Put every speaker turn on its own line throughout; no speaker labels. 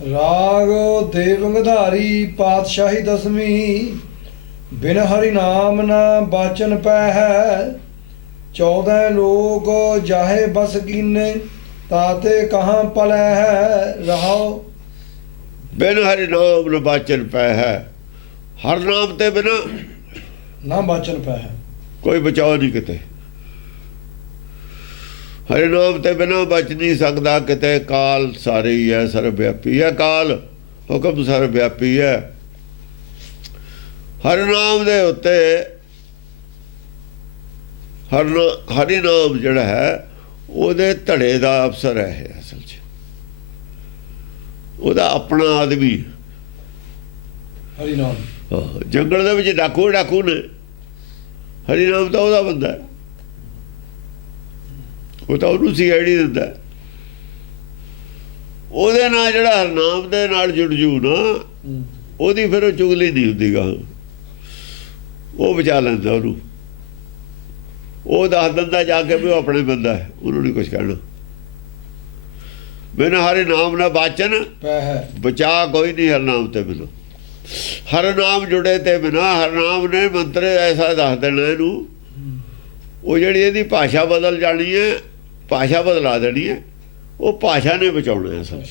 ਰਾਗ ਦੇਵੰਗਧਾਰੀ ਪਾਤਸ਼ਾਹੀ ਦਸਵੀਂ ਬਿਨ ਹਰੀ ਨਾਮ ਨਾ ਬਾਚਨ ਪੈ ਹੈ 14 ਲੋਕ ਜਾਹੇ ਬਸ ਕੀਨੇ ਤਾਤੇ ਕਹਾਂ ਪਲੈ ਹੈ ਰਹਾਓ
ਬਿਨ ਹਰਿ ਨਾਮ ਨ ਬਾਚਨ ਪੈ ਹੈ ਹਰ ਨਾਮ ਤੇ ਬਿਨਾ
ਨਾ ਬਾਚਨ ਪੈ ਹੈ
ਕੋਈ ਬਚਾਓ ਨਹੀਂ ਕਿਤੇ। ਹਰਿ ਨਾਮ ਤੇ ਬਿਨਾ ਬਚ ਨਹੀਂ ਸਕਦਾ ਕਿਤੇ ਕਾਲ ਸਾਰੇ ਹੀ ਹੈ ਸਰਵ ਵਿਆਪੀ ਹੈ ਕਾਲ ਹੁਕਮ ਸਰਵ ਵਿਆਪੀ ਹੈ। ਹਰਿ ਨਾਮ ਦੇ ਉੱਤੇ ਹਰ ਨਾਮ ਜਿਹੜਾ ਹੈ ਉਹਦੇ ਧੜੇ ਦਾ ਅਫਸਰ ਹੈ ਅਸਲ 'ਚ। ਉਹਦਾ ਆਪਣਾ ਆਦਮੀ।
ਹਰੀ ਨਾਮ।
ਜੰਗਲ ਦੇ ਵਿੱਚ ਡਾਕੂ ਡਾਕੂ ਨੇ। ਹਰੀ ਨਾਮ ਤਾਂ ਉਹਦਾ ਬੰਦਾ ਹੈ। ਉਹ ਤਾਂ ਉਹਨੂੰ ਸੀਆਈਡੀ ਦਿੰਦਾ। ਉਹਦੇ ਨਾਲ ਜਿਹੜਾ ਹਰਨਾਮ ਦੇ ਨਾਲ ਜੁੜ ਜੂ ਨਾ ਉਹਦੀ ਫਿਰ ਉਹ ਚੁਗਲੀ ਨਹੀਂ ਹੁੰਦੀ ਗਾ। ਉਹ ਬਚਾ ਲੈਂਦਾ ਉਹਨੂੰ। ਉਹ ਦੱਸ ਦਿੰਦਾ ਜਾ ਕੇ ਵੀ ਉਹ ਆਪਣੇ ਬੰਦਾ ਹੈ ਉਹਨੂੰ ਨਹੀਂ ਕੁਝ ਕਹਿਣਾ। ਬਿਨ ਹਰੀ ਨਾਮ ਨਾ ਬਾਚਨ ਬਚਾ ਕੋਈ ਨਹੀਂ ਹਰ ਨਾਮ ਤੇ ਬਿਨਾ। ਹਰ ਨਾਮ ਜੁੜੇ ਤੇ ਬਿਨਾ ਹਰ ਨਾਮ ਨੇ ਮੰਤਰ ਐਸਾ ਦੱਸ ਦੇਣਾ ਇਹਨੂੰ ਉਹ ਜਿਹੜੀ ਇਹਦੀ ਭਾਸ਼ਾ ਬਦਲ ਜਾਣੀ ਹੈ ਭਾਸ਼ਾ ਬਦਲਾ ਦੇਣੀ ਹੈ। ਉਹ ਭਾਸ਼ਾ ਨੇ ਬਚਾਉਣਾ ਹੈ ਸਭ।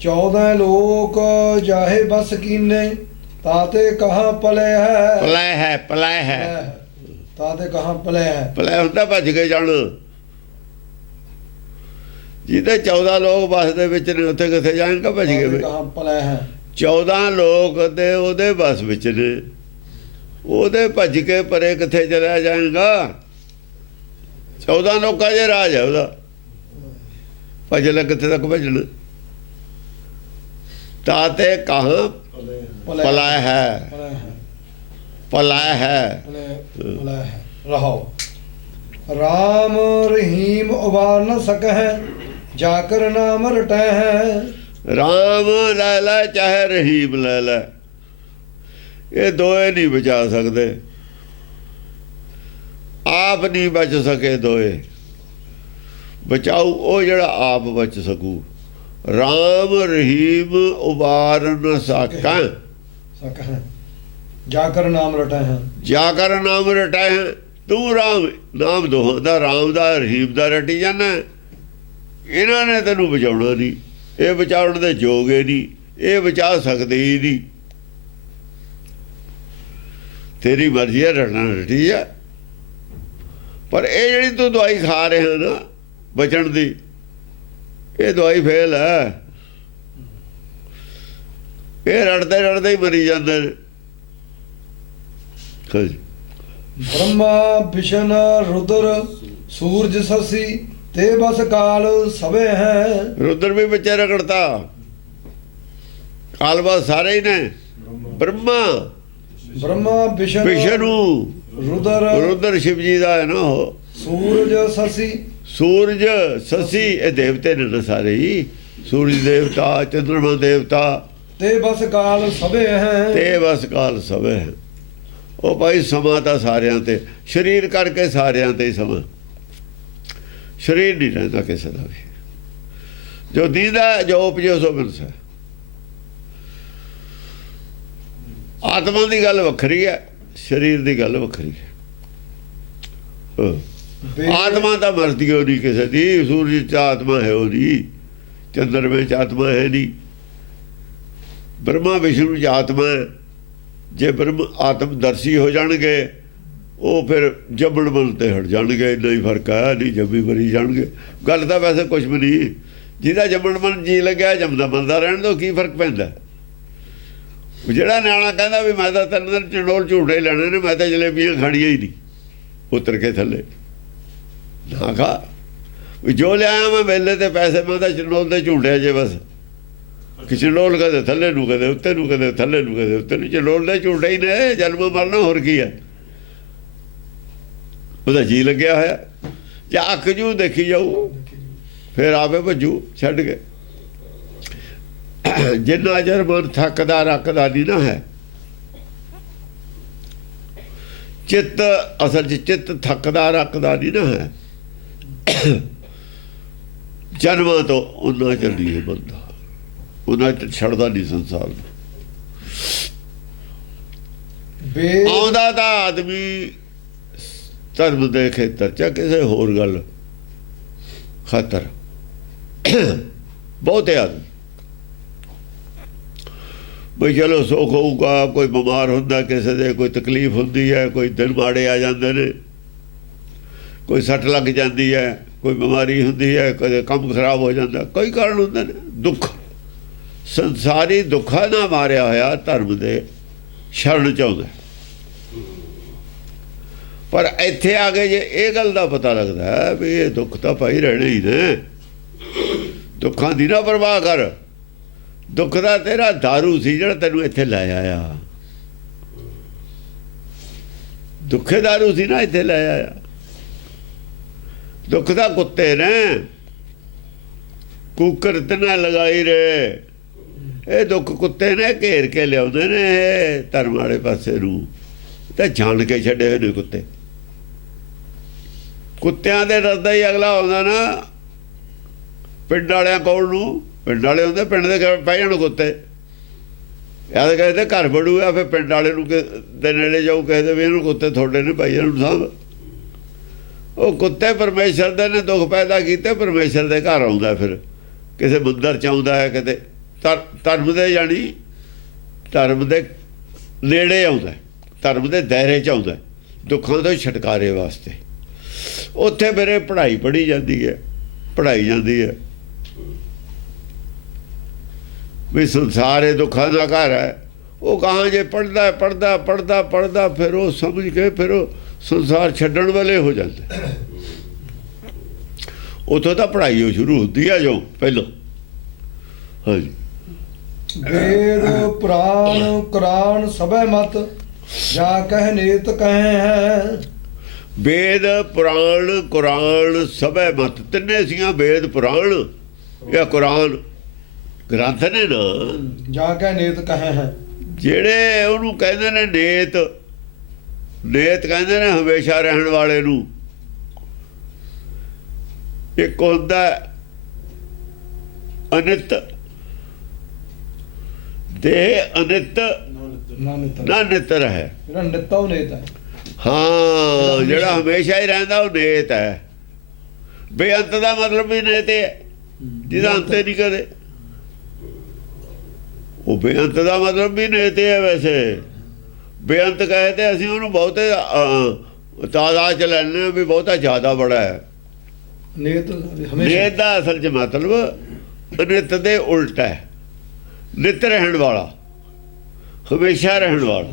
14 ਲੋਕ ਜਾਹੇ ਬਸ ਕੀਨੇ ਤਾਤੇ ਕਹਾਂ ਪਲੈ ਹੈ।
ਪਲੈ ਹੈ ਪਲੈ ਹੈ।
ਤਾਤੇ ਕਹਾਂ ਪਲੈ ਹੈ।
ਪਲੈ ਹੁੰਦਾ ਭੱਜ ਕੇ ਜਾਣ। ਜਿਹਦੇ 14 ਲੋਕ ਬਸ ਦੇ ਵਿੱਚ ਨੇ ਉੱਥੇ ਕਿੱਥੇ ਜਾਣਗੇ ਭੱਜ ਕੇ?
ਕਹਾਂ ਪਲੈ ਹੈ।
14 ਲੋਕ ਦੇ ਉਹਦੇ ਬਸ ਵਿੱਚ ਨੇ। ਉਹਦੇ ਭੱਜ ਕੇ ਪਰੇ ਕਿੱਥੇ ਚਲਿਆ ਜਾਏਗਾ? 14 ਲੋਕਾਂ ਦੇ ਰਾਜ ਹੈ ਉਹਦਾ। ਭੱਜ ਲੈ ਕਿੱਥੇ ਤੱਕ ਭੱਜਣਾ? ਤਾਤੇ ਕਹਾਂ? ਪਲਾ ਹੈ।
ਪਲੈ ਹੈ।
ਪਲਾ ਹੈ
ਰਾਮ ਰਹੀਮ ਉਬਾਰ ਨ ਸਕਹਿ ਜਾਕਰ ਨਾਮ ਰਟੈ ਹੈ
ਰਾਮ ਲੈ ਲੈ ਚਾਹੇ ਰਹੀਮ ਲੈ ਲੈ। ਇਹ ਦੋਏ ਨਹੀਂ ਬਚਾ ਸਕਦੇ। ਆਪ ਨਹੀਂ ਬਚ ਸਕੇ ਦੋਏ। ਬਚਾਉ ਉਹ ਜਿਹੜਾ ਆਪ ਬਚ ਸਕੂ। ਰਾਮ ਰਹੀਮ ਉਬਾਰ ਨ ਸਕਾ
ਸਕਹਿ ਜਾਕਰ ਨਾਮ ਰਟੈ ਹੈ।
ਜਾ ਕਰ ਨਾਮ ਰਟਾਏ ਤੂੰ ਰਾਮ ਨਾਮ ਦੋਹਾਂ ਦਾ ਰਾਮ ਦਾ ਰਹੀਮ ਦਾ ਰਟੀ ਜਾਣਾ ਇਹਨਾਂ ਨੇ ਤੈਨੂੰ ਬਚਾਉਣਾ ਨਹੀਂ। ਇਹ ਬਚਾਉਣ ਦੇ ਯੋਗ ਹੀ ਨਹੀਂ। ਇਹ ਬਚਾ ਸਕਦੇ ਹੀ ਨਹੀਂ। ਤੇਰੀ ਮਰਜ਼ੀ ਹੈ ਰਟਣਾ ਰਟੀ ਆ ਪਰ ਇਹ ਜਿਹੜੀ ਤੂੰ ਦਵਾਈ ਖਾ ਰਿਹਾ ਨਾ ਬਚਣ ਦੀ ਇਹ ਦਵਾਈ ਫੇਲ ਹੈ। ਇਹ ਰੜਦੇ ਰੜਦੇ ਹੀ ਮਰੀ ਜਾਂਦੇ ਨੇ।
ਬ੍ਰਹਮਾ ਵਿਸ਼ਨ ਰੁਦਰ ਸੂਰਜ ਸਸੀ ਤੇ ਬਸ ਕਾਲ ਸਭੇ ਹੈ।
ਰੁਦਰ ਵੀ ਬੱਚੇ ਰਗੜਤਾ। ਕਾਲਵਾ ਸਾਰੇ ਹੀ ਨੇ। ਬ੍ਰਹਮਾ।
ਬ੍ਰਹਮਾ ਵਿਸ਼ਨ
ਵਿਸ਼ਨੂੰ
ਰੁਦਰ
ਰੁਦਰ ਸ਼ਿਵ ਜੀ ਦਾ ਹੈ ਨਾ ਉਹ।
ਸੂਰਜ ਸਸੀ।
ਸੂਰਜ ਸਸੀ ਇਹ ਦੇਵਤੇ ਨੇ ਸਾਰੇ ਹੀ। ਸੂਰਜ ਦੇਵਤਾ ਚੰਦਰਮਾ ਦੇਵਤਾ।
ਤੇ ਬਸ ਕਾਲ ਸਭੇ ਹੈ।
ਤੇ ਬਸ ਕਾਲ ਸਵੇ ਹੈ। ਉਹ ਭਾਈ ਸਮਾਂ ਤਾਂ ਸਾਰਿਆਂ ਤੇ ਸਰੀਰ ਕਰਕੇ ਸਾਰਿਆਂ ਤੇ ਸਮਾਂ। ਸਰੀਰ ਨਹੀਂ ਰਹਿੰਦਾ ਕਿਸੇ ਦਾ ਵੀ। ਜੋ ਦੀਦਾ ਜੋ ਉਪਜੋ ਸੋ ਮਿਲਦਾ ਆਤਮਾ ਦੀ ਗੱਲ ਵੱਖਰੀ ਹੈ। ਸਰੀਰ ਦੀ ਗੱਲ ਵੱਖਰੀ। ਹੈ। ਆਤਮਾ ਤਾਂ ਮਰਦੀ ਹੋ ਨਹੀਂ ਕਿਸੇ ਦੀ, ਸੂਰਜ ਚ ਆਤਮਾ ਹੈ ਉਹਦੀ ਚੰਦਰਮੇ ਚ ਆਤਮਾ ਹੈ ਨਹੀਂ। ਬ੍ਰਹਮਾ ਵਿਸ਼ਨੂੰ ਚ ਆਤਮਾ ਹੈ। ਜੇ ਬ੍ਰਹਮ ਆਤਮਦਰਸ਼ੀ ਹੋ ਜਾਣਗੇ, ਉਹ ਫਿਰ ਜੰਮਣ ਮਨ ਤੇ ਹਟ ਜਾਣਗੇ, ਇੰਨਾ ਹੀ ਫ਼ਰਕ ਹੈ ਨਹੀਂ ਜੰਮੀ ਮਰੀ ਜਾਣਗੇ। ਗੱਲ ਤਾਂ ਵੈਸੇ ਕੁਝ ਵੀ ਨਹੀਂ। ਜਿਹਦਾ ਜੰਮਣ ਮਨ ਜੀ ਲੱਗਿਆ, ਜੰਮਦਾ ਮਰਦਾ ਰਹਿਣ ਦੋ, ਕੀ ਫ਼ਰਕ ਪੈਂਦਾ? ਜਿਹੜਾ ਨਿਆਣਾ ਕਹਿੰਦਾ ਵੀ ਮੈਂ ਤਾਂ ਤਿੰਨ ਦਿਨ ਚੰਡੋਲ ਝੂਟੇ ਲੈਣੇ ਨੇ, ਮੈਂ ਤਾਂ ਜਲੇਬੀਆਂ ਖਾਣੀਆਂ ਹੀ ਨਹੀਂ। ਉਤਰ ਕੇ ਥੱਲੇ। ਨਾ ਖਾ। ਵੀ ਜੋ ਲਿਆਇਆ ਮੈਂ ਮੇਲੇ ਤੇ ਪੈਸੇ, ਮੈਂ ਤਾਂ ਚੰਡੋਲ ਦੇ ਝੂਟਿਆ ਜੇ ਬਸ। ਕਿ ਚੰਡੋਲ ਕਦੇ ਥੱਲੇ ਨੂੰ, ਕਦੇ ਉੱਤੇ ਨੂੰ, ਕਦੇ ਥੱਲੇ ਨੂੰ, ਕਦੇ ਉੱਤੇ ਨੂੰ। ਚੰਡੋਲ ਦੇ ਝੂਟੇ ਹੀ ਨੇ, ਜਨਮ ਮਰਨਾ ਹੋਰ ਕੀ ਹੈ ਉਹਦਾ ਜੀ ਲੱਗਿਆ ਹੋਇਆ। ਜੇ ਅੱਖ ਜੂ, ਦੇਖੀ ਜਾਊ। ਫਿਰ ਆਵੇ ਭੱਜੂ, ਛੱਡ ਕੇ। ਜਿੰਨਾ ਚਿਰ ਮਨ ਥੱਕਦਾ ਰੱਖਦਾ ਨਹੀਂ ਨਾ ਹੈ ਚਿੱਤ ਅਸਲ 'ਚ ਚਿੱਤ ਥੱਕਦਾ ਰੱਖਦਾ ਨਹੀਂ ਨਾ ਹੈ ਜਨਮਾਂ ਤੋਂ ਉਹਨਾਂ ਚ ਨਹੀਂ ਹੈ ਬੰਦਾ ਉਹਨਾਂ ਚ ਛੱਡਦਾ ਨਹੀਂ ਸੰਸਾਰ ਨੂੰ। ਆਉਂਦਾ ਤਾਂ ਆਦਮੀ ਧਰਮ ਦੇ ਖੇਤਰ ਚ ਕਿਸੇ ਹੋਰ ਗੱਲ ਖਾਤਰ। ਬਹੁਤੇ ਆਦਮੀ। ਬਈ ਚਲੋ ਸੁੱਖ ਹੋਊਗਾ, ਕੋਈ ਬਿਮਾਰ ਹੁੰਦਾ, ਕਿਸੇ ਦੇ ਕੋਈ ਤਕਲੀਫ ਹੁੰਦੀ ਹੈ, ਕੋਈ ਦਿਨ ਮਾੜੇ ਆ ਜਾਂਦੇ ਨੇ, ਕੋਈ ਸੱਟ ਲੱਗ ਜਾਂਦੀ ਹੈ, ਕੋਈ ਬਿਮਾਰੀ ਹੁੰਦੀ ਹੈ, ਕਦੇ ਕੰਮ ਖਰਾਬ ਹੋ ਜਾਂਦਾ, ਕੋਈ ਕਾਰਨ ਹੁੰਦੇ ਨੇ, ਦੁੱਖ। ਸੰਸਾਰੀ ਦੁੱਖਾਂ ਨਾਲ ਮਾਰਿਆ ਹੋਇਆ ਧਰਮ ਦੇ ਸ਼ਰਨ ਚ ਆਉਂਦਾ ਪਰ ਇੱਥੇ ਆ ਕੇ ਜੇ ਇਹ ਗੱਲ ਦਾ ਪਤਾ ਲੱਗਦਾ ਵੀ ਇਹ ਦੁੱਖ ਤਾਂ ਭਾਈ ਰਹਿਣੇ ਹੀ ਨੇ। ਦੁੱਖਾਂ ਦੀ ਨਾ ਪਰਵਾਹ ਕਰ। ਦੁੱਖ ਦਾ ਤੇਰਾ दारू ਸੀ ਜਿਹੜਾ ਤੈਨੂੰ ਇੱਥੇ ਲੈ ਆਇਆ ਦੁੱਖੇ दारू ਸੀ ਨਾ ਇੱਥੇ ਲੈ ਆਇਆ ਦੁੱਖ ਦਾ ਕੁੱਤੇ ਨੇ ਕੁਕਰ ਤਨਾ ਲਗਾਈ ਰੇ ਇਹ ਦੁੱਖ ਕੁੱਤੇ ਨੇ ਘੇਰ ਕੇ ਲਿਆਉਂਦੇ ਨੇ ਇਹ ਧਰਮ ਵਾਲੇ ਪਾਸੇ ਨੂੰ ਤੇ ਜਾਣ ਕੇ ਛੱਡੇ ਹੋਏ ਨੇ ਕੁੱਤੇ ਕੁੱਤਿਆਂ ਦੇ ਰਸਦਾ ਹੀ ਅਗਲਾ ਆਉਂਦਾ ਨਾ ਪਿੰਡ ਵਾਲਿਆਂ ਕੋਲ ਨੂੰ ਪਿੰਡ ਵਾਲੇ ਹੁੰਦੇ, ਪਿੰਡ ਦੇ ਘਰ ਪੈ ਜਾਣ ਕੁੱਤੇ। ਯਾਦ ਕਹਿੰਦੇ ਘਰ ਬੜੂਆ ਫਿਰ ਪਿੰਡ ਵਾਲੇ ਨੂੰ ਕਿ- ਦੇ ਨੇੜੇ ਜਾਊ ਕਹਿੰਦੇ ਵੀ ਇਹਨੂੰ ਕੁੱਤੇ ਤੁਹਾਡੇ ਨੇ ਭਾਈ, ਇਹਨੂੰ ਸਾਂਭ। ਉਹ ਕੁੱਤੇ ਪਰਮੇਸ਼ਰ ਦੇ ਨੇ, ਦੁੱਖ ਪੈਦਾ ਕੀਤੇ, ਪਰਮੇਸ਼ਰ ਦੇ ਘਰ ਆਉਂਦਾ ਫਿਰ। ਕਿਸੇ ਮੰਦਰ ਚ ਆਉਂਦਾ ਹੈ ਕਿਤੇ। ਧਰ- ਧਰਮ ਦੇ ਜਾਣੀ, ਧਰਮ ਦੇ ਨੇੜੇ ਆਉਂਦਾ ਧਰਮ ਦੇ ਦਾਇਰੇ ਚ ਆਉਂਦਾ ਦੁੱਖਾਂ ਤੋਂ ਛੁਟਕਾਰੇ ਵਾਸਤੇ। ਉੱਥੇ ਮੇਰੇ ਪੜ੍ਹਾਈ ਪੜ੍ਹੀ ਜਾਂਦੀ ਹੈ, ਪੜ੍ਹਾਈ ਜਾਂਦੀ ਹੈ। ਵੀ ਸੰਸਾਰ ਇਹ ਦੁੱਖਾਂ ਦਾ ਘਰ ਹੈ। ਉਹ ਕਹਾਂ ਜੇ ਪੜਦਾ ਪੜਦਾ ਪੜਦਾ ਪੜਦਾ ਫਿਰ ਉਹ ਸਮਝ ਕੇ ਫਿਰ ਉਹ ਸੰਸਾਰ ਛੱਡਣ ਵਾਲੇ ਹੋ ਜਾਂਦਾ। ਉਥੋਂ ਤਾਂ ਪੜ੍ਹਾਈ ਉਹ ਸ਼ੁਰੂ ਹੁੰਦੀ ਆ ਜੋ ਪਹਿਲਾਂ। ਹਾਂਜੀ।
ਵੇਦ ਪੁਰਾਣ ਕੁਰਾਨ ਸਭੈ ਮਤ ਜਾ ਕਹਿ ਨੇਤ ਕਹੈ ਹੈ।
ਵੇਦ ਪੁਰਾਣ ਕੁਰਾਨ ਸਭੈ ਮਤ ਤਿੰਨੇ ਸੀਆਂ ਵੇਦ ਪੁਰਾਣ ਜਾਂ ਕੁਰਾਨ। ਗ੍ਰੰਥ ਨੇ ਨਾ
ਜਾ ਕਹਿ ਨੇਤ ਕਹੈ ਹੈ।
ਜਿਹੜੇ ਉਹਨੂੰ ਕਹਿੰਦੇ ਨੇ ਨੇਤ ਨੇਤ ਕਹਿੰਦੇ ਨੇ ਹਮੇਸ਼ਾ ਰਹਿਣ ਵਾਲੇ ਨੂੰ। ਇੱਕ ਹੁੰਦਾ ਅਨਿਤ। ਦੇ ਅਨਿਤ
ਨਾ ਨਿਤ
ਹੈ
ਜਿਹੜਾ ਨਿਤਾ ਉਹ ਨੇਤ ਹੈ
ਹਾਂ ਜਿਹੜਾ ਹਮੇਸ਼ਾ ਹੀ ਰਹਿੰਦਾ ਉਹ ਨੇਤ ਹੈ। ਬੇਅੰਤ ਦਾ ਮਤਲਬ ਵੀ ਨੇਤ ਹੈ ਜਿਹਦਾ ਅੰਤ ਨਹੀਂ ਕਦੇ। ਉਹ ਬੇਅੰਤ ਦਾ ਮਤਲਬ ਵੀ ਨੇਤ ਹੈ ਵੈਸੇ। ਬੇਅੰਤ ਕਹੇ ਤੇ ਅਸੀਂ ਉਹਨੂੰ ਬਹੁਤੇ ਤਾਦਾਦ ਚ ਲੈਣੇ ਵੀ ਬਹੁਤਾ ਜ਼ਿਆਦਾ ਬੜਾ ਹੈ।
ਨੇਤ ਹਮੇਸ਼ਾ।
ਨੇਤ ਦਾ ਅਸਲ ਚ ਮਤਲਬ ਨਿਤ ਦੇ ਉਲਟ ਹੈ। ਨਿਤ ਰਹਿਣ ਵਾਲਾ। ਹਮੇਸ਼ਾ ਰਹਿਣ ਵਾਲਾ।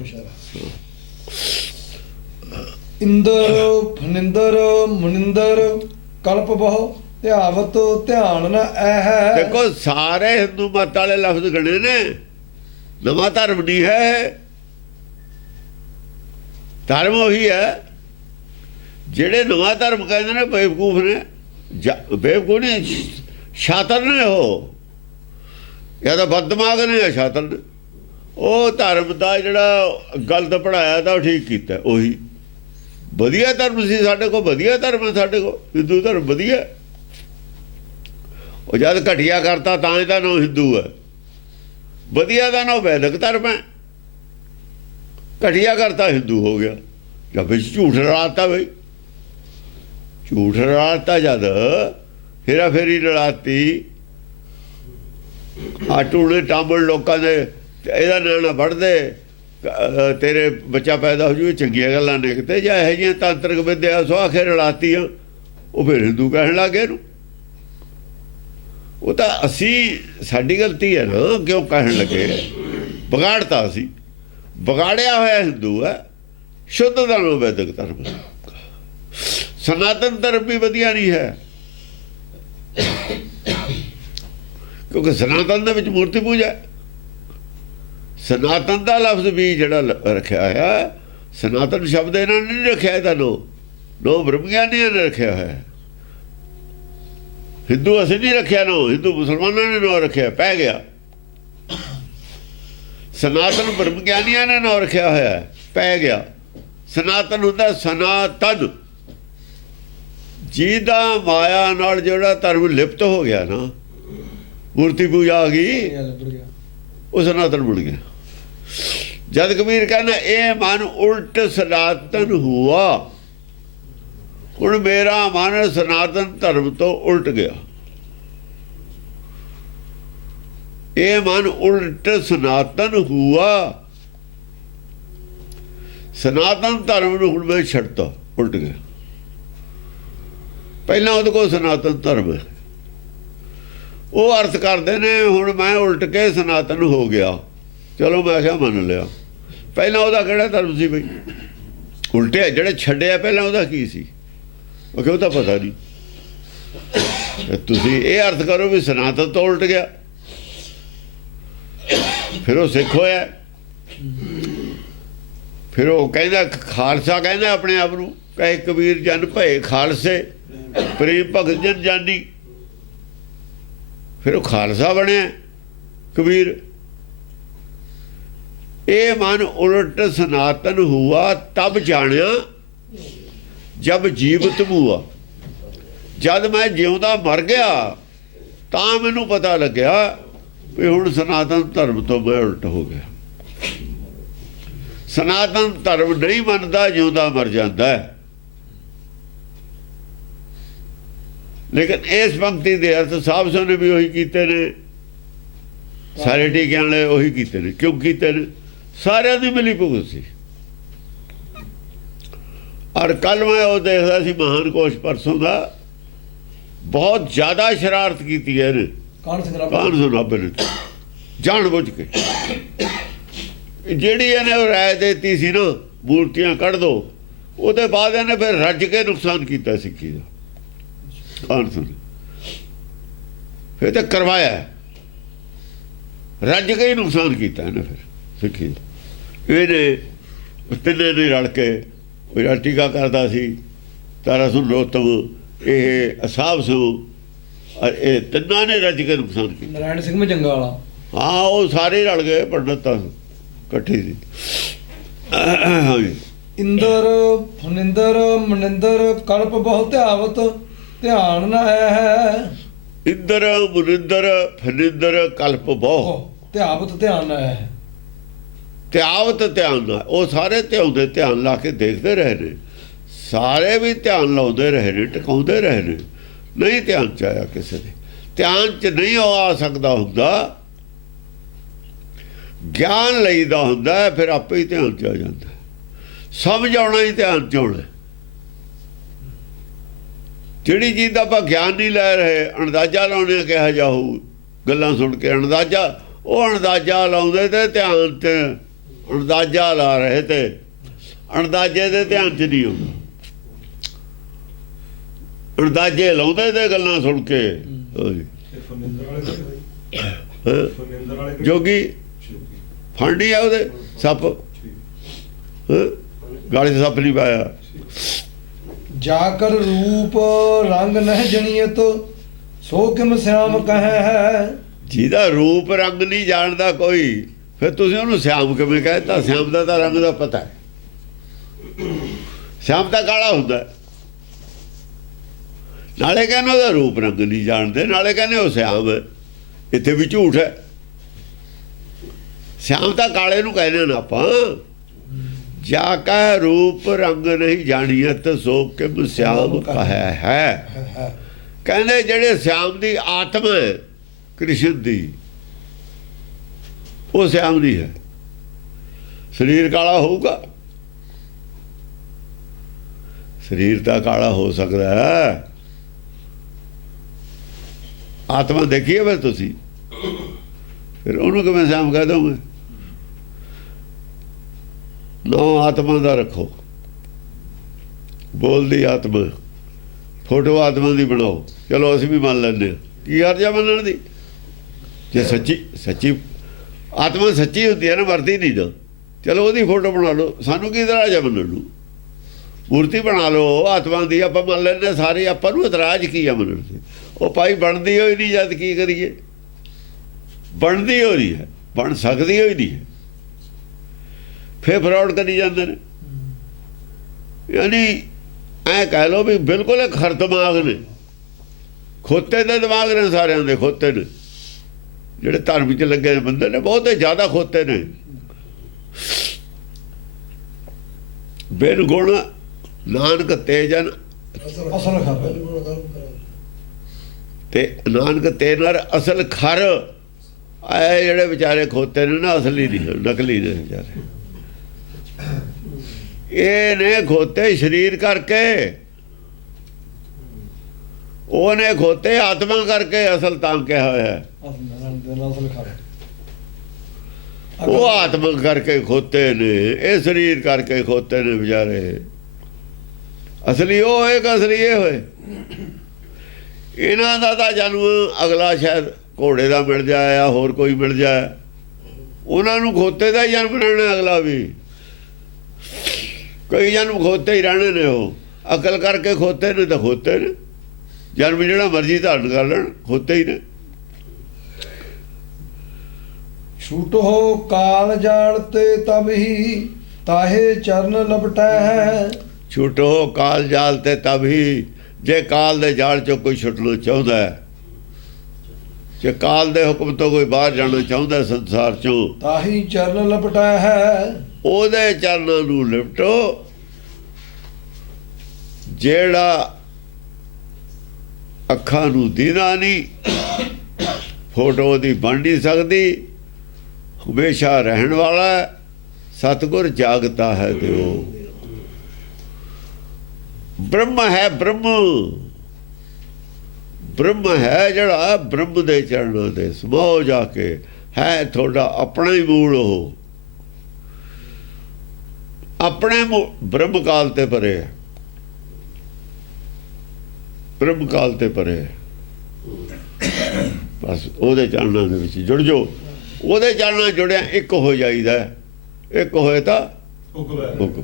ਇੰਦਰ ਫਨਿੰਦਰ ਮੁਨਿੰਦਰ ਕਲਪ ਬਹੁ। ਧਿਆਵਤ ਧਿਆਨ ਨਾ ਇਹ ਹੈ।
ਦੇਖੋ, ਸਾਰੇ ਹਿੰਦੂ ਮਤ ਵਾਲੇ ਲਫ਼ਜ਼ ਗਣੇ ਨੇ। ਨਵਾਂ ਧਰਮ ਨਹੀਂ ਹੈ ਧਰਮ ਉਹੀ ਹੈ। ਜਿਹੜੇ ਨਵਾਂ ਧਰਮ ਕਹਿੰਦੇ ਨੇ, ਬੇਵਕੂਫ ਨੇ ਬੇਵਕੂਫ ਨੇ ਸ਼ਾਤਰ ਨੇ ਉਹ। ਜਾਂ ਤਾਂ ਬਦਮਾਗ ਨੇ ਜਾਂ ਸ਼ਾਤਰ ਨੇ। ਉਹ ਧਰਮ ਦਾ ਜਿਹੜਾ ਗਲਤ ਪੜਾਇਆ ਤਾਂ ਉਹ ਠੀਕ ਕੀਤਾ, ਉਹੀ। ਵਧੀਆ ਧਰਮ ਸੀ ਸਾਡੇ ਕੋਲ, ਵਧੀਆ ਧਰਮ ਹੈ ਸਾਡੇ ਕੋਲ। ਹਿੰਦੂ ਧਰਮ ਵਧੀਆ। ਉਹ ਜਦ ਘਟਿਆ ਕਰਤਾ ਤਾਂ ਇਹਦਾ ਨਾਮ ਹਿੰਦੂ ਹੈ। ਵਧੀਆ ਦਾ ਨਾਮ ਵੈਦਿਕ ਧਰਮ ਹੈ। ਘਟਿਆ ਕਰਤਾ ਹਿੰਦੂ ਹੋ ਗਿਆ। ਜਾਂ ਵਿੱਚ ਝੂਠ ਰਲਾਤਾ ਬਈ। ਝੂਠ ਰਲਾਤਾ ਜਦ ਫੇਰਾ ਫੇਰੀ ਰਲਾਤੀ। ਆਟੂੜੇ ਟਾਂਬਲ ਲੋਕਾਂ ਦੇ ਤੇ ਇਹਦਾ ਨਾਮ ਵੜਦੇ। ਅਹ ਤੇਰੇ ਬੱਚਾ ਪੈਦਾ ਹੋ ਜੂ ਚੰਗੀਆਂ ਗੱਲਾਂ ਨੇ ਕਿਤੇ ਜਾਂ ਇਹ ਜਿਹੀਆਂ ਤਾਂਤਰਿਕ ਵਿਦਿਆ ਸੋ ਆਖੇ ਰਲਾਤੀਆਂ। ਉਹ ਫਿਰ ਹਿੰਦੂ ਕਹਿਣ ਲੱਗੇ ਇਹਨੂੰ। ਉਹ ਤਾਂ ਅਸੀਂ, ਸਾਡੀ ਗਲਤੀ ਹੈ ਨਾ, ਕਿਉਂ ਕਹਿਣ ਲੱਗੇ ਵਿਗਾੜਤਾ ਅਸੀਂ। ਵਿਗਾੜਿਆ ਹੋਇਆ ਹਿੰਦੂ ਹੈ, ਸ਼ੁੱਧ ਧਰਮ, ਵੈਦਿਕ ਧਰਮ। ਸਨਾਤਨ ਧਰਮ ਵੀ ਵਧੀਆ ਨਹੀਂ ਹੈ। ਕਿਉਂਕਿ ਸਨਾਤਨ ਦੇ ਵਿੱਚ ਮੂਰਤੀ ਪੂਜਾ ਸਨਾਤਨ ਦਾ ਲਫ਼ਜ਼ ਵੀ ਜਿਹੜਾ ਰੱਖਿਆ ਹੋਇਆ ਸਨਾਤਨ ਸ਼ਬਦ ਇਹਨਾਂ ਨੇ ਨਹੀਂ ਰੱਖਿਆ ਇਹਦਾ ਨੋ ਬ੍ਰਹਮ ਗਿਆਨੀਆਂ ਨੇ ਰੱਖਿਆ ਹੋਇਆ ਹਿੰਦੂ ਅਸੀਂ ਨਹੀਂ ਰੱਖਿਆ ਨੋ, ਹਿੰਦੂ ਮੁਸਲਮਾਨਾਂ ਨੇ ਨੋ ਰੱਖਿਆ, ਪੈ ਗਿਆ। ਸਨਾਤਨ ਬ੍ਰਹਮ ਗਿਆਨੀਆਂ ਨੇ ਨਾਂ ਰੱਖਿਆ ਹੋਇਆ, ਪੈ ਗਿਆ। ਸਨਾਤਨ ਹੁੰਦਾ ਸਨਾਤਨ। ਜਿਹਦਾ ਮਾਇਆ ਨਾਲ ਜਿਹੜਾ ਧਰਮ ਲਿਪਤ ਹੋ ਗਿਆ ਨਾ, ਮੂਰਤੀ ਪੂਜਾ ਆ ਗਈ, ਉਹ ਸਨਾਤਨ ਬਣ ਗਿਆ। ਜਦ ਕਬੀਰ ਕਹਿੰਦਾ, ਇਹ ਮਨ ਉਲਟ ਸਨਾਤਨ ਹੁਆ। ਹੁਣ ਮੇਰਾ ਮਨ ਸਨਾਤਨ ਧਰਮ ਤੋਂ ਉਲਟ ਗਿਆ। ਇਹ ਮਨ ਉਲਟ ਸਨਾਤਨ ਹੁਆ। ਸਨਾਤਨ ਧਰਮ ਨੂੰ ਹੁਣ ਮੈਂ ਛੱਡਤਾ, ਉਲਟ ਗਿਆ। ਪਹਿਲਾਂ ਉਹਦੇ ਕੋਲ ਸਨਾਤਨ ਧਰਮ ਉਹ ਅਰਥ ਕਰਦੇ ਨੇ, ਹੁਣ ਮੈਂ ਉਲਟ ਕੇ ਸਨਾਤਨ ਹੋ ਗਿਆ। ਚਲੋ ਮੈਂ ਕਿਹਾ ਮੰਨ ਲਿਆ। ਪਹਿਲਾਂ ਉਹਦਾ ਕਿਹੜਾ ਧਰਮ ਸੀ ਬਈ? ਉਲਟਿਆ, ਜਿਹੜੇ ਛੱਡਿਆ ਪਹਿਲਾਂ ਉਹਦਾ ਕੀ ਸੀ? ਉਹ ਕਿਉਂ ਤਾਂ ਪਤਾ ਨਹੀਂ ਤੁਸੀਂ ਇਹ ਅਰਥ ਕਰੋ ਵੀ ਸਨਾਤਨ ਤੋਂ ਉਲਟ ਗਿਆ। ਫਿਰ ਉਹ ਸਿੱਖ ਹੋਇਆ। ਫਿਰ ਉਹ ਕਹਿੰਦਾ, ਖਾਲਸਾ ਕਹਿੰਦਾ ਆਪਣੇ ਆਪ ਨੂੰ, ਕਹੇ ਕਬੀਰ ਜਨ ਭਏ ਖਾਲਸੇ, ਪ੍ਰੇਮ ਭਗਤ ਜਨ ਜਾਨੀ। ਫਿਰ ਉਹ ਖਾਲਸਾ ਬਣਿਆ, ਕਬੀਰ। ਇਹ ਮਨ ਉਲਟ ਸਨਾਤਨ ਹੁਆ, ਤਬ ਜਾਣਿਆ ਜਬ ਜੀਵਤ ਹੁਆ ਜਦ ਮੈਂ ਜਿਉਂਦਾ ਮਰ ਗਿਆ, ਤਾਂ ਮੈਨੂੰ ਪਤਾ ਲੱਗਿਆ ਵੀ ਹੁਣ ਸਨਾਤਨ ਧਰਮ ਤੋਂ ਮੈਂ ਉਲਟ ਹੋ ਗਿਆ। ਸਨਾਤਨ ਧਰਮ ਨਹੀਂ ਮੰਨਦਾ, ਜਿਉਂਦਾ ਮਰ ਜਾਂਦਾ ਹੈ। ਲੇਕਿਨ ਇਸ ਪੰਕਤੀ ਦੇ ਅਰਥ ਸਾਹਿਬ ਸੋ ਵੀ ਉਹੀ ਕੀਤੇ ਨੇ। ਸਾਰੇ ਟੀਕਿਆਂ ਵਾਲੇ ਉਹੀ ਕੀਤੇ ਨੇ। ਕਿਉਂ ਕੀਤੇ ਨੇ? ਸਾਰਿਆਂ ਦੀ ਮਿਲੀ ਭੁਗਤ ਸੀ। ਔਰ ਕੱਲ ਮੈਂ ਉਹ ਦੇਖਦਾ ਸੀ ਮਹਾਨ ਕੋਸ਼ ਪਰਸੋਂ ਦਾ। ਬਹੁਤ ਜ਼ਿਆਦਾ ਸ਼ਰਾਰਤ ਕੀਤੀ ਹੈ ਇਹਨੇ।
ਸੰਗਰਾਮ
ਕਾਨ ਸੁਨਾਬੇ ਨੇ ਜਾਣ ਬੁੱਝ ਕੇ। ਜਿਹੜੀ ਇਹਨੇ ਉਹ ਰਾਏ ਦਿੱਤੀ ਸੀ ਨਾ ਮੂਰਤੀਆਂ ਕੱਢ ਦੋ ਉਹਦੇ ਬਾਅਦ ਇਹਨੇ ਫਿਰ ਰੱਜ ਕੇ ਨੁਕਸਾਨ ਕੀਤਾ ਸਿੱਖੀ ਦਾ ਕਾਨ ਸੁਣ ਫਿਰ ਤਾਂ ਕਰਵਾਇਆ ਰੱਜ ਕੇ ਹੀ ਨੁਕਸਾਨ ਕੀਤਾ ਇਹਨੇ ਫਿਰ। ਸਿੱਖੀ। ਦਾ ਇਹਨੇ ਤਿੰਨੇ ਨੇ ਰਲ ਕੇ ਉਹ ਟੀਕਾ ਕਰਦਾ ਸੀ ਤਾਰਾ ਸੁਣ ਰੋਤਮ ਇਹ ਅਸਾਬ ਸੋ ਇਹ ਤਿੰਨਾਂ ਨੇ ਰੱਜ ਕੇ ਨੁਕਸਾਨ ਕੀਤਾ।
ਨਾਰਾਇਣ ਸਿੰਘ ਮਜੰਗਾ ਵਾਲਾ।
ਹਾਂ ਉਹ ਸਾਰੇ ਰਲ ਗਏ ਪੰਡਤਾਂ ਇਕੱਠੇ ਸੀ।
ਇੰਦਰ ਫਨਿੰਦਰ ਮਨਿੰਦਰ ਕਲਪ ਬਹੁ ਧਿਆਵਤ ਧਿਆਨ ਨਾ ਆਇਆ ਹੈ।
ਇੰਦਰ ਮੁਰਿੰਦਰ ਫਨਿੰਦਰ ਕਲਪ ਬਹੁ
ਧਿਆਵਤ ਧਿਆਨ ਨਾ ਆਇਆ ਹੈ।
ਧਿਆਵਤ ਧਿਆਨ ਨਾਲ, ਉਹ ਸਾਰੇ ਧਿਆਉਂਦੇ ਧਿਆਨ ਲਾ ਕੇ ਦੇਖਦੇ ਰਹੇ ਨੇ। ਸਾਰੇ ਵੀ ਧਿਆਨ ਲਾਉਂਦੇ ਰਹੇ ਨੇ, ਟਿਕਾਉਂਦੇ ਰਹੇ ਨੇ। ਨਹੀਂ ਧਿਆਨ ਚ ਆਇਆ ਕਿਸੇ ਦੇ ਧਿਆਨ ਚ ਨਹੀਂ ਆ ਸਕਦਾ ਹੁੰਦਾ। ਗਿਆਨ ਲਈਦਾ ਹੁੰਦਾ, ਫਿਰ ਆਪੇ ਹੀ ਧਿਆਨ ਚ ਆ ਜਾਂਦਾ। ਸਮਝ ਆਉਣਾ ਹੀ ਧਿਆਨ ਚ ਆਉਣਾ। ਜਿਹੜੀ ਚੀਜ਼ ਦਾ ਆਪਾਂ ਗਿਆਨ ਨਹੀਂ ਲੈ ਰਹੇ, ਅੰਦਾਜ਼ਾ ਲਾਉਣੇ ਕਿਹਾ ਜਾਊ ਗੱਲਾਂ ਸੁਣ ਕੇ ਅੰਦਾਜ਼ਾ, ਉਹ ਅੰਦਾਜ਼ਾ ਲਾਉਂਦੇ ਤੇ ਧਿਆਨ ਤੇ ਅੰਦਾਜ਼ਾ ਲਾ ਰਹੇ ਤੇ ਅੰਦਾਜ਼ੇ ਦੇ ਧਿਆਨ ਚ ਨਹੀਂ ਆਉਂਦਾ। ਅੰਦਾਜ਼ੇ ਲਾਉਂਦੇ ਤੇ ਗੱਲਾਂ ਸੁਣ ਕੇ? ਜੋਗੀ। ਫਾਂਡੀ ਆ ਉਹਦੇ? ਸੱਪ? ਗਾਲੇ 'ਚ ਸੱਪ ਨਹੀਂ ਪਾਇਆ।
ਜਾ ਕਰ ਰੂਪ ਰੰਗ ਨਹਿ ਜਣੀਅਤ ਸੋ ਕਿਮ ਸਿਆਮ ਕਹੈ ਹੈ?
ਜਿਹਦਾ ਰੂਪ ਰੰਗ ਨਹੀਂ ਜਾਣਦਾ ਕੋਈ ਫਿਰ ਤੁਸੀਂ ਉਹਨੂੰ ਸਿਆਮ ਕਿਵੇਂ ਕਹਿੰਦਾ ਸਿਆਮ ਦਾ ਤਾਂ ਰੰਗ ਦਾ ਪਤਾ ਹੈ। ਸਿਆਮ ਤਾਂ ਕਾਲਾ ਹੁੰਦਾ ਨਾਲੇ ਕਹਿੰਦੇ ਉਹਦਾ ਰੂਪ ਰੰਗ ਨਹੀਂ ਜਾਣਦੇ, ਨਾਲੇ ਕਹਿੰਦੇ ਉਹ ਸਿਆਮ ਇੱਥੇ ਵੀ ਝੂਠ ਹੈ। ਸਿਆਮ ਤਾਂ ਕਾਲੇ ਨੂੰ ਕਹਿੰਦੇ ਨੇ ਆਪਾਂ। ਜਾ ਕਾ ਰੂਪ ਰੰਗ ਨਹੀਂ ਜਾਣੀਅਤ ਸੋ ਕਿਮ ਸਿਆਮ ਕਹੈ ਹੈ
ਹੈ।
ਕਹਿੰਦੇ ਜਿਹੜੇ ਸਿਆਮ ਦੀ ਆਤਮਾ ਹੈ, ਕ੍ਰਿਸ਼ਨ ਦੀ ਉਹ ਸਿਆਮ ਨਹੀਂ ਹੈ। ਸਰੀਰ ਕਾਲਾ ਹੋਊਗਾ? ਸਰੀਰ ਤਾਂ ਕਾਲਾ ਹੋ ਸਕਦਾ ਹੈ। ਆਤਮਾ ਦੇਖੀਏ ਫਿਰ ਤੁਸੀਂ। ਫਿਰ ਉਹਨੂੰ ਕਿਵੇਂ ਸਿਆਮ ਕਹਿ ਦੋਗੇ? ਨਾ ਆਤਮਾ ਦਾ ਰੱਖੋ। ਬੋਲਦੀ ਆਤਮਾ। ਫੋਟੋ ਆਤਮਾ ਦੀ ਬਣਾਓ। ਚਲੋ ਅਸੀਂ ਵੀ ਮੰਨ ਲੈਂਦੇ ਹਾਂ। ਕੀ ਹਰਜਾ ਮੰਨਣ ਦੀ? ਜੇ ਸੱਚੀ ਸੱਚੀ ਆਤਮਾ ਸੱਚੀ ਹੁੰਦੀ ਹੈ ਨਾ, ਵਰਦੀ ਨਹੀਂ ਨਾ ਚਲੋ ਉਹਦੀ ਫੋਟੋ ਬਣਾ ਲਓ। ਸਾਨੂੰ ਕੀ ਇਤਰਾਜ਼ ਹੈ ਮੰਨਣ ਨੂੰ? ਮੂਰਤੀ ਬਣਾ ਲਓ ਆਤਮਾ ਦੀ ਆਪਾਂ ਮੰਨ ਲੈਂਦੇ ਹਾਂ ਸਾਰੇ, ਆਪਾਂ ਨੂੰ ਇਤਰਾਜ਼ ਕੀ ਹੈ ਮੰਨਣ ਤੇ? ਉਹ ਭਾਈ ਬਣਦੀ ਹੋਈ ਨਹੀਂ ਜਦ ਕੀ ਕਰੀਏ? ਬਣਦੀ ਹੋ ਰਹੀ ਹੈ, ਬਣ ਸਕਦੀ ਹੋਈ ਨਹੀਂ ਹੈ। ਫੇਰ ਫਰਾਡ ਕਰੀ ਜਾਂਦੇ ਨੇ। ਯਾਨੀ ਐ ਕਹਿ ਲੋ ਵੀ ਬਿਲਕੁਲ ਇੱਕ ਖਰ ਦਿਮਾਗ ਨੇ। ਖੋਤੇ ਦੇ ਦਿਮਾਗ ਨੇ ਸਾਰਿਆਂ ਦੇ, ਖੋਤੇ ਨੇ। ਜਿਹੜੇ ਧਰਮ ਵਿੱਚ ਲੱਗੇ ਬੰਦੇ ਨੇ ਬਹੁਤੇ ਜ਼ਿਆਦਾ ਖੋਤੇ ਨੇ। ਬਿਨ ਗੁਣ ਨਾਨਕ ਤੇਜਨ
ਅਸਲ ਖਬਰ
ਤੇ ਨਾਨਕ ਤੇ ਨਰ ਅਸਲ ਖਰ। ਆਏ ਜਿਹੜੇ ਵਿਚਾਰੇ ਖੋਤੇ ਨੇ ਨਾ ਅਸਲੀ ਨਹੀਂ ਨਕਲੀ ਨੇ ਵਿਚਾਰੇ। ਇਹ ਨੇ ਖੋਤੇ ਸਰੀਰ ਕਰਕੇ। ਉਹਨੇ ਖੋਤੇ ਆਤਮਾ ਕਰਕੇ ਅਸਲ ਤਾਂ ਕਿਹਾ ਹੋਇਆ। ਹੈ। ਉਹ ਆਤਮਾ ਕਰਕੇ ਖੋਤੇ ਨੇ, ਇਹ ਸਰੀਰ ਕਰਕੇ ਖੋਤੇ ਨੇ ਵਿਚਾਰੇ। ਅਸਲੀ ਉਹ ਹੋਏ ਕਿ ਅਸਲੀ ਇਹ ਹੋਏ? ਇਹਨਾਂ ਦਾ ਤਾਂ ਜਨਮ ਅਗਲਾ ਸ਼ਾਇਦ ਘੋੜੇ ਦਾ ਮਿਲ ਜਾਏ ਜਾਂ ਹੋਰ ਕੋਈ ਮਿਲ ਜਾਏ। ਉਹਨਾਂ ਨੂੰ ਖੋਤੇ ਦਾ ਹੀ ਜਨਮ ਰਹਿਣਾ ਅਗਲਾ ਵੀ। ਕਈ ਜਨਮ ਖੋਤੇ ਹੀ ਰਹਿਣੇ ਨੇ ਉਹ। ਅਕਲ ਕਰਕੇ ਖੋਤੇ ਨੇ ਤਾਂ ਖੋਤੇ ਨੇ। ਜਨਮ ਜਿਹੜਾ ਮਰਜ਼ੀ ਧਾਰਨ ਕਰ ਲੈਣ, ਖੋਤੇ ਹੀ ਨੇ।
ਛੂਟੋ ਕਾਲ ਜਾਲ ਤੇ ਤਬ ਹੀ ਤਾਹੇ ਚਰਨ ਲਪਟੈ ਹੈ।
ਛੁਟੋ ਕਾਲ ਜਾਲ ਤੇ ਤਭੀ ਜੇ ਕਾਲ ਦੇ ਜਾਲ ਚੋਂ ਕੋਈ ਛੁੱਟਣਾ ਚਾਹੁੰਦਾ ਹੈ ਜੇ ਕਾਲ ਦੇ ਹੁਕਮ ਤੋਂ ਕੋਈ ਬਾਹਰ ਜਾਣਾ ਚਾਹੁੰਦਾ ਹੈ ਸੰਸਾਰ ਚੋਂ
ਤਾਹੀ ਚਰਨ ਲਪਟੈ ਹੈ।
ਉਹਦੇ ਚਰਨਾਂ ਨੂੰ ਲਿਪਟੋ। ਜਿਹੜਾ ਅੱਖਾਂ ਨੂੰ ਦੀਦਾ ਨਹੀਂ ਫੋਟੋ ਦੀ ਬਣ ਨਹੀਂ ਸਕਦੀ ਹਮੇਸ਼ਾ ਰਹਿਣ ਵਾਲਾ ਹੈ। ਸਤਿਗੁਰ ਜਾਗਤਾ ਹੈ ਦਿਓ। ਬ੍ਰਹਮ ਹੈ ਬ੍ਰਹਮ। ਬ੍ਰਹਮ ਹੈ ਜਿਹੜਾ ਬ੍ਰਹਮ ਦੇ ਚਰਨਾਂ ਦੇ ਸਮੋ ਜਾ ਕੇ ਹੈ ਤੁਹਾਡਾ ਆਪਣਾ ਹੀ ਮੂਲ ਉਹ। ਆਪਣੇ ਮੂ- ਬ੍ਰਹਮ ਕਾਲ ਤੇ ਪਰੇ ਹੈ। ਬ੍ਰਹਮ ਕਾਲ ਤੇ ਪਰੇ ਬਸ ਉਹਦੇ ਚਰਨਾਂ ਦੇ ਵਿੱਚ ਜੁੜ ਜਾਓ। ਉਹਦੇ ਚਰਨਾਂ ਨਾਲ ਜੁੜਿਆ ਇੱਕ ਹੋ ਜਾਈਦਾ। ਇੱਕ ਹੋਏ ਤਾਂ
ਹੁਕਮ ਹੈ
ਹੁਕਮ